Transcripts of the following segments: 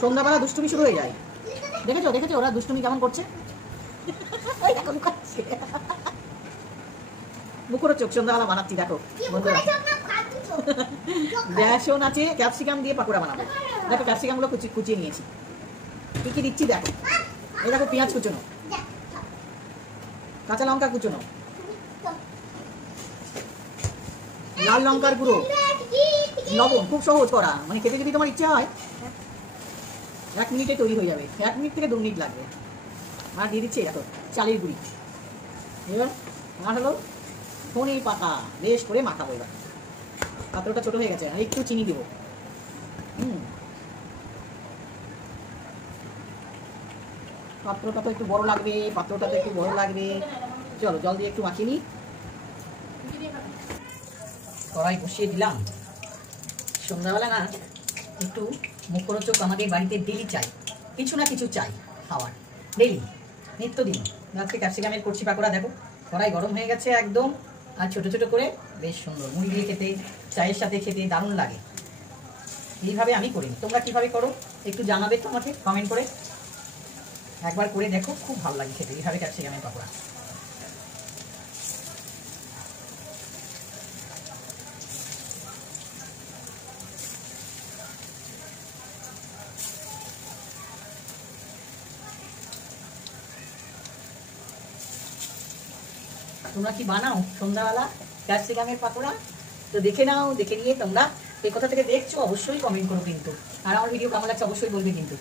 সন্ধ্যাবেলা দুষ্টুমি শুরু হয়ে যায়। দেখেছো দেখেছো ওরা দুষ্টুমি কেমন করছে। মুখরো চোখ সন্ধ্যাবেলা বানাচ্ছি দেখো বন্ধুরা। বেসন আছে, ক্যাপসিকাম দিয়ে পাকোড়া বানাবো। দেখো ক্যাপসিকাম গুলো কুচিয়ে নিয়েছি। কি কি দিচ্ছি দেখো। এই দেখো পেঁয়াজ কুচোনো, কাঁচা লঙ্কা কুচোনো, লাল লঙ্কার গুঁড়ো, লবণ। খুব সহজ করা, মানে খেতে যদি তোমার ইচ্ছা হয় 1 মিনিটে তৈরি হয়ে যাবে। 1 মিনিট থেকে 2 মিনিট লাগবে। আর দিয়ে দিচ্ছি দেখো চালের গুঁড়ি। এবার আর হলো ধনে পাতা, বেশ করে মাখাবো। এবার পাত্রটা ছোট হয়ে গেছে, আর একটু চিনি দেবো। পাত্রটা তো একটু বড় লাগবে, পাত্রটা তো একটু বড় লাগবে। চলো জল দিয়ে একটু মাখিয়ে নিই। কড়াই বসিয়ে দিলাম। সন্ধ্যাবেলা না একটু মুখরোচক আমাদের বাড়িতে ডেলি চাই, কিছু না কিছু চাই খাওয়ার, ডেলি নিত্যদিন। আজকে ক্যাপসিকামের করছি পাকোড়া। দেখো কড়াই গরম হয়ে গেছে একদম, আর ছোট ছোট করে বেশ সুন্দর মুড়ি দিয়ে খেতে, চায়ের সাথে খেতে দারুণ লাগে। এইভাবে আমি করি, তোমরা কিভাবে করো একটু জানাবে তো আমাকে কমেন্ট করে। একবার করে দেখো, খুব ভালো লাগে খেতে এইভাবে ক্যাপসিকামের পাকোড়া। তোমরা কি বানাও সন্ধ্যাবেলা ক্যাপসিকামের পাকোড়া? তো দেখে নাও, দেখে নিয়ে তোমরা এই কোথা থেকে দেখছো অবশ্যই কমেন্ট করো কিন্তু। আর আমার ভিডিও কেমন লাগছে অবশ্যই বলবে কিন্তু।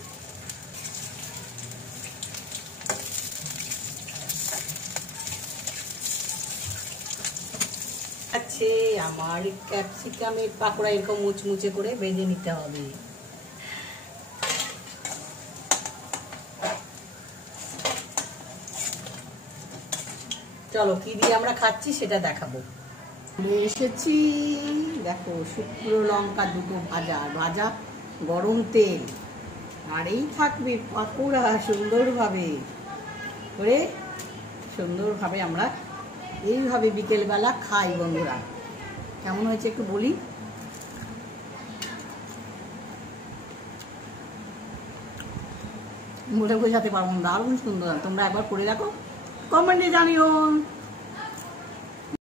আচ্ছা, আমার ক্যাপসিকামের পাকোড়া এরকম মুচমুচে করে ভেজে নিতে হবে। চলো কি দিয়ে আমরা খাচ্ছি সেটা দেখাবো। এসেছি দেখো, শুকনো লঙ্কা দুটো ভাজা ভাজা, গরম তেল, আর এই থাকবে পাকোড়া। সুন্দরভাবে করে সুন্দরভাবে আমরা এইভাবে বিকেলবেলা খাই বন্ধুরা। কেমন হয়েছে একটু বলি। বলে বোঝাতে পারবো না, দারুণ সুন্দর। তোমরা একবার করে দেখো, কমেন্টে জানিও।